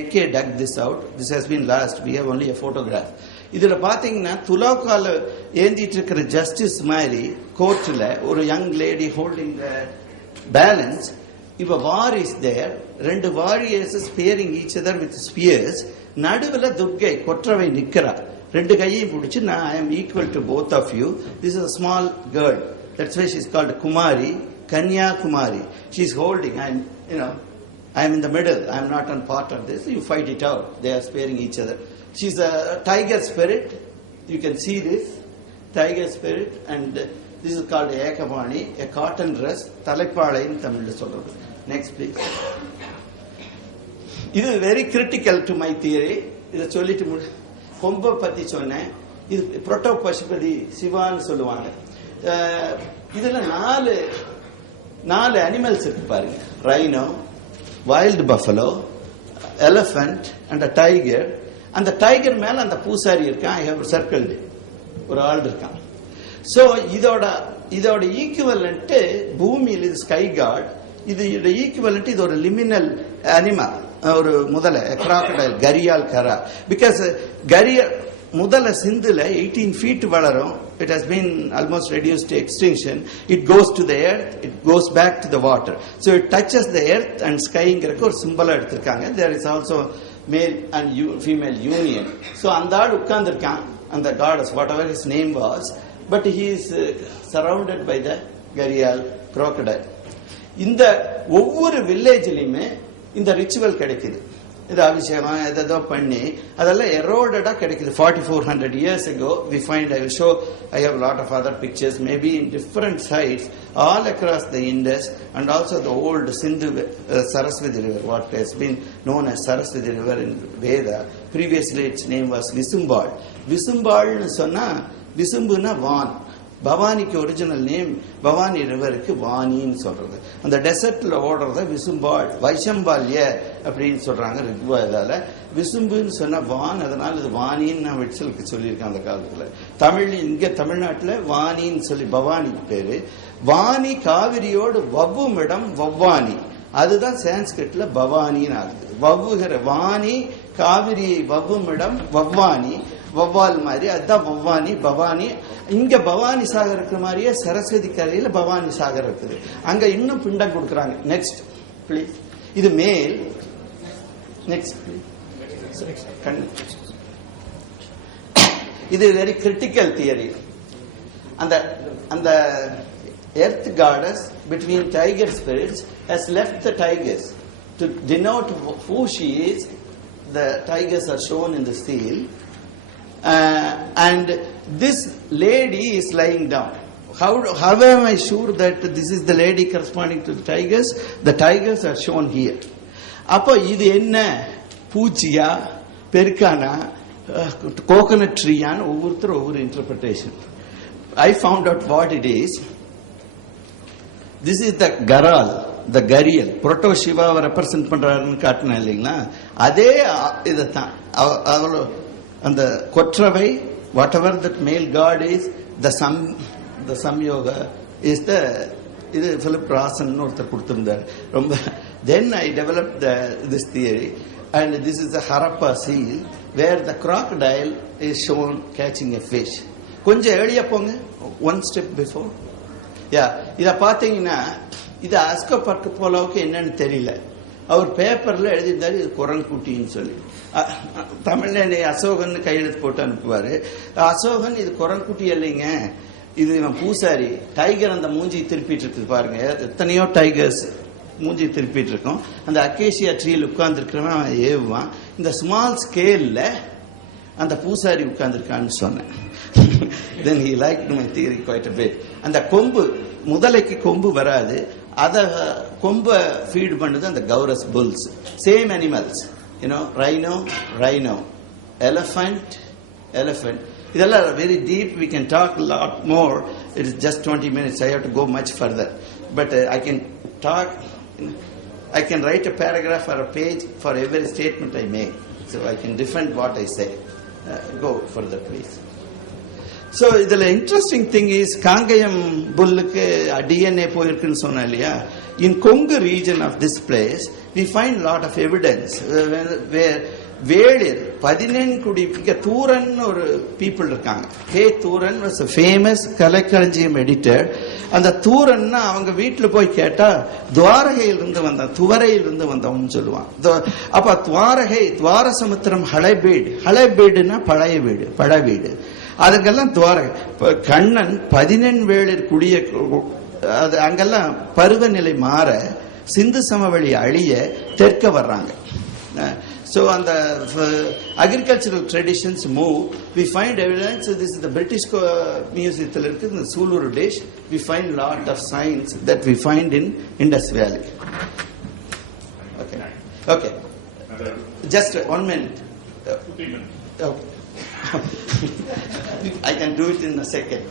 dug this out. This has been lost. We have only a photograph. இதுல பாத்தீங்கன்னா துலாக்கால ஏந்திட்டு இருக்கிற justice மாதிரி கோர்ட்ல ஒரு யங் லேடி ஹோல்டிங் பேலன்ஸ். இப்ப வார் இஸ் தேர். ரெண்டு warriors spearing each other with spears. நடுவுல துர்கை கொற்றவை நிக்கிறா. ரெண்டு கையையும் பிடிச்சு நான் I am equal to both of you. This is a small girl. That's why she is called Kumari, Kanya Kumari. She is holding. I am in the middle. I am not on part of this. You fight it out. They are sparing each other. She is a tiger spirit. You can see this tiger spirit, and this is called Ekavani, a cotton dress. Thalaipalai in Tamil solradhu. Next, please. This is very critical to my theory. இத சொல்லிட்டு கொம்ப பத்தி சொன்னேன். இது proto Pasupathi சிவான்னு சொல்லுவாங்க. இதுல நாலு animals இருக்கு பாருங்க. Rhino, wild buffalo, elephant and a tiger. அந்த டைகர் மேல அந்த பூசாரி இருக்கான். ஐ ஹேவ் சர்க்கிள்டு ஒரு ஆள் இருக்கான். சோ இதோட ஈக்குவலன்ட் பூமியில் இது ஸ்கை காட். இதோட ஈக்குவலன்ட் இது ஒரு லிமினல் அனிமல். ஒரு முதல கிராக்கடைல் கரியால் கரா. பிகாஸ் கரியால் முதல சிந்துல 18 feet வளரும். It has been almost reduced to extinction. It goes to the earth, it goes back to the water. So it touches the earth and skyங்கிறதுக்கு ஒரு சிம்பலா எடுத்திருக்காங்க. There is also male and female union. So அந்த ஆள் உட்கார்ந்திருக்கான், அந்த goddess, whatever his name was, but he is surrounded by the Garial crocodile. இந்த ஒவ்வொரு வில்லேஜ்லயுமே இந்த ritual கிடைக்குது. இது அபிஷேகம் ஏதோ பண்ணி அதெல்லாம் எரோடடா கிடைக்குது. 4400 years ago we find. I will show. I have a lot of other pictures, maybe in different sites all across the Indus, and also the old Sindhu Saraswati river, what has been known as Saraswati river in Veda. Previously its name was Visumbal. Visumbal nu sonna Visumbuna van. பவானிக்கு original name Bhavani ரிவருக்கு வாணின்னு சொல்றது. அந்த டெசர்ட்ல ஓடுறத விசும்பாள் வைசம்பால்ய அப்படின்னு சொல்றாங்க ரிக்வேதால. விசும்புன்னு சொன்ன வான், அதனால இது வாணின்னு நான் விட்சலுக்கு சொல்லியிருக்கேன் அந்த காலத்துல. இங்க தமிழ்நாட்டுல வாணின்னு சொல்லி பவானிக்கு பேரு. வாணி காவிரியோடு வவ்வுமிடம் வவ்வானி. அதுதான் சான்ஸ்கிரிட்ல பவானின்னு ஆகுது. வவ்வுகிற வாணி காவிரியை வவ்வுமிடம் வவ்வானி. வவ்வால் மாதிரி அதுதான் வவ்வானி பவானி. இங்க பவானி சாகர் இருக்கிற மாதிரியே சரஸ்வதி கரையில பவானி சாகர் இருக்குது. அங்க இன்னும் பிண்டம் கொடுக்கறாங்க. Next please. இது மேல். Next please. இது வெரி கிரிட்டிக்கல் தியரி. அந்த earth gods between tiger spirits has left the tigers to denote who she is. The tigers are shown in the seal. And this lady is lying down. How am I sure that this is the lady corresponding to the tigers? The tigers are shown here. அப்போ இது என்ன பூச்சியா பெருக்கானா coconut ட்ரீயான்னு ஒவ்வொருத்தரும் ஒவ்வொரு interpretation. I found out what it is. This is the Garal, the Garial. Proto சிவாவை represent பண்றாருன்னு காட்டினேன் இல்லைங்களா? அதே இதைத்தான் அவ்வளோ அந்த Kotravai, whatever that male god is, the samyoga is the இது பிலிப் ராசன் ஒருத்தர் கொடுத்திருந்தார் ரொம்ப. Then I developed this theory, and this is the Harappa seal where the crocodile is shown catching a fish. கொஞ்சம் ஏழியா போங்க, one step before. இத பாத்தீங்கன்னா இது Asko work போலவுக்கு என்னன்னு தெரியல. அவர் பேப்பர்ல எழுதியிருந்தாரு இது குரங்குட்டின்னு சொல்லி. தமிழ்ல அசோகன் கையெழுத்து போட்டு அனுப்புவாரு. அசோகன் இது குரங்குட்டி இல்லைங்க, இது இவன் பூசாரி. டைகர் அந்த மூஞ்சி திருப்பிட்டு இருக்குது பாருங்க. எத்தனையோ டைகர்ஸ் மூஞ்சி திருப்பிட்டு இருக்கும். அந்த அக்கேஷியா ட்ரீல உட்கார்ந்து இருக்கிறவன் அவன் ஏவுவான். இந்த ஸ்மால் ஸ்கேல்ல அந்த பூசாரி உட்கார்ந்துருக்கான்னு சொன்னேன். Then he liked my theory quite a bit. அந்த கொம்பு முதலைக்கு கொம்பு வராது. அத கொம்ப ஃபீட் பண்ணுது அந்த gaurs bulls. Same animals, rhino, elephant. இதெல்லாம் very deep. We can talk a lot more. It is just 20 minutes. I have to go much further. But I can talk. I can write a paragraph or a page for every statement I make. So I can defend what I say. Go further, please. So the interesting thing is Kangayam புல்லுக்கு DNA போயிருக்குன்னு சொன்னா இல்லையா? in Kongu region of this place, we find a lot of evidence where வேளிர் 14 குடி தூரன் ஒரு people இருக்காங்க. K Thooran was a famous கலைக்களஞ்சியம் editor. அந்த தூரன்னா அவங்க வீட்டுல போய் கேட்டா துவாரகையிலிருந்து வந்தான், துவரையிலிருந்து வந்தவன்னு சொல்லுவான். அப்ப துவாரகை துவாரசமுத்திரம் ஹளபேடுன்னா பழைய வீடு, பழ வீடு, அதுக்கெல்லாம் துவாரகை. கண்ணன் 14 வேளிர் குடிய அது அங்கெல்லாம் பருவநிலை மாற சிந்து சமவெளி அழிய தெற்க வர்றாங்க. So on the agricultural traditions move, we find evidence. This is the British Museum in the Suluru dish. We find lot of signs that we find in Indus Valley. Okay. Just 1 minute. Okay. I can do it in a second.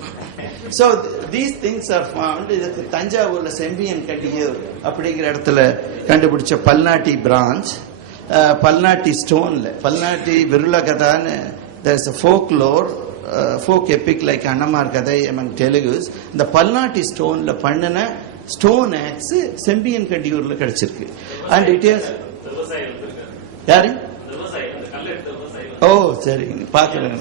So these things are found. இதுக்கு தஞ்சாவூர்ல செம்பியன் கட்டியூர் அப்படிங்கிற இடத்துல கண்டுபிடிச்ச Palnati branch, Palnati ஸ்டோன்ல, பல்நாட்டி விருள கதான்னு there is a folklore, folk epic like Annamar கதை among Telugus. இந்த பல்நாட்டி ஸ்டோன்ல பண்ணின ஸ்டோன் ஆக்ஸ் செம்பியன் கட்டியூர்ல கிடைச்சிருக்கு. And it is யாரு? ஓ சரி, பாக்குறேன்.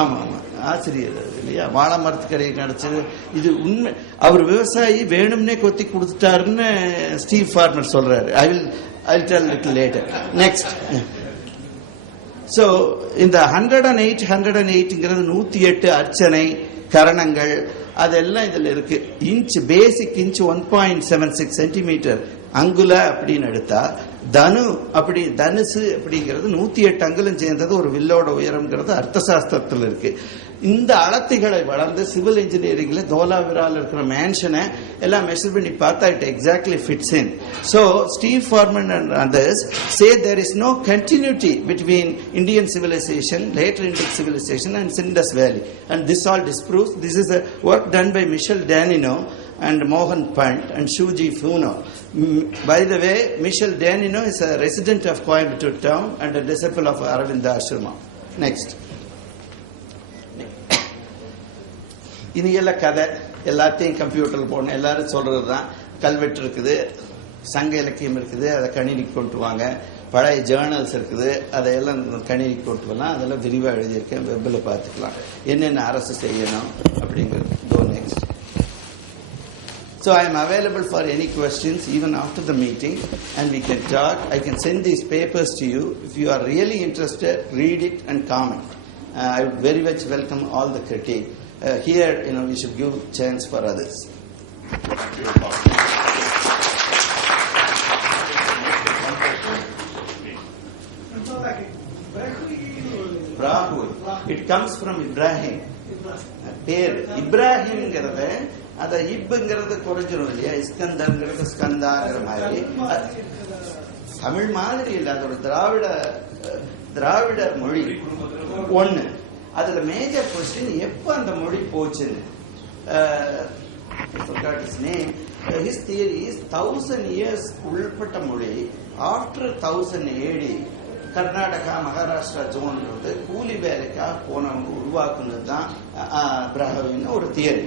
ஆமா ஆமா, ஆசிரியர் இல்லையா, வாழை மரத்துக்கடையை கிடைச்சது. இது உண்மை. அவர் விவசாயி வேணும்னே கொத்தி கொடுத்துட்டாருன்னு ஸ்டீவ் ஃபார்மர் சொல்றாரு. I'll tell little later. Next. So இந்த 108ங்கிறது 108 அர்ச்சனை கரணங்கள் அதெல்லாம் இதுல இருக்கு. இன்ச் பேசிக் இன்ச் 1.76 சென்டிமீட்டர் அங்குல அப்படின்னு எடுத்தா தனு அப்படி தனுசு அப்படிங்கிறது 108 அங்குலம் சேர்ந்தது ஒரு வில்லோட உயரம்ங்கிறது அர்த்த சாஸ்திரத்தில் இருக்கு. இந்த அளத்திகளை வளர்ந்து சிவில் இன்ஜினியரிங்ல தோலாவிரால இருக்கிற மேன்ஷனை எல்லாம் மெஷர் பண்ணி பார்த்தா it exactly fits in. So Steve Farmer and others say there is no continuity between Indian civilisation, later Indic civilisation and Indus Valley, and this all disproves. This is a work done by Michel Danino and Mohan Pant and Shuji Funo. By the way, Michel Danino is a resident of Coimbatore town and a disciple of Aravinda Ashrama. Next. இனி எல்லாம் கதை எல்லாத்தையும் computer போன எல்லாரும் சொல்றதுதான். கல்வெட்டு இருக்குது, சங்க இலக்கியம் இருக்குது, அதை கணினிக்கு கொண்டு வாங்க. பழைய ஜேர்னல்ஸ் இருக்குது, அதையெல்லாம் கணினிக்கு கொண்டு வரலாம். அதெல்லாம் விரிவாக எழுதியிருக்கேன், வெப்பில் பார்த்துக்கலாம் என்னென்ன அரசு செய்யணும் அப்படிங்கிறது. Go next. So I am available for any questions even after the meeting, and we can talk. I can send these papers to you. If you are really interested, read it and comment. I would very much welcome all the critique. Here, we should give chance for others. Brahul. It comes from Ibrahim. பேர் இப்ராஹிம்ங்கிறத அத இப்ங்கிறது குறைஞ்சிரும் இல்லையா, இஸ்கந்தர்ங்கிறது ஸ்கந்தாங்கிற மாதிரி. தமிழ் மாதிரி இல்ல, அது ஒரு திராவிட மொழி ஒண்ணு. அதுல மேஜர் கொஸ்டின் எப்ப அந்த மொழி போச்சுன்னு. His theory is 1000 years உள்பட்ட மொழி. After 1000 AD Karnataka Maharashtra zone கூலி வேலைக்காக போனவங்க உருவாக்குனது தான் பிராஹ்வின்னு ஒரு தியரி.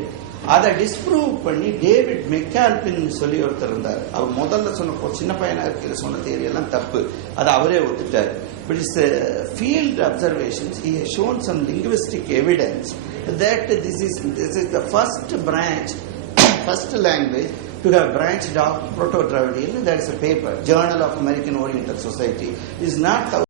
அதை டிஸ்ப்ரூவ் பண்ணி டேவிட் மெக்கால்பின் சொல்லி ஒருத்தர் இருந்தார். அவர் முதல்ல சொன்ன சின்ன பையனா இருக்கிற சொன்ன தியரி எல்லாம் தப்பு, அதை அவரே ஒத்துட்டார். But it's field observations. He has shown some linguistic evidence that this is the first branch, first language to have branched off Proto-Dravidian. That is a paper, Journal of American Oriental Society. It is not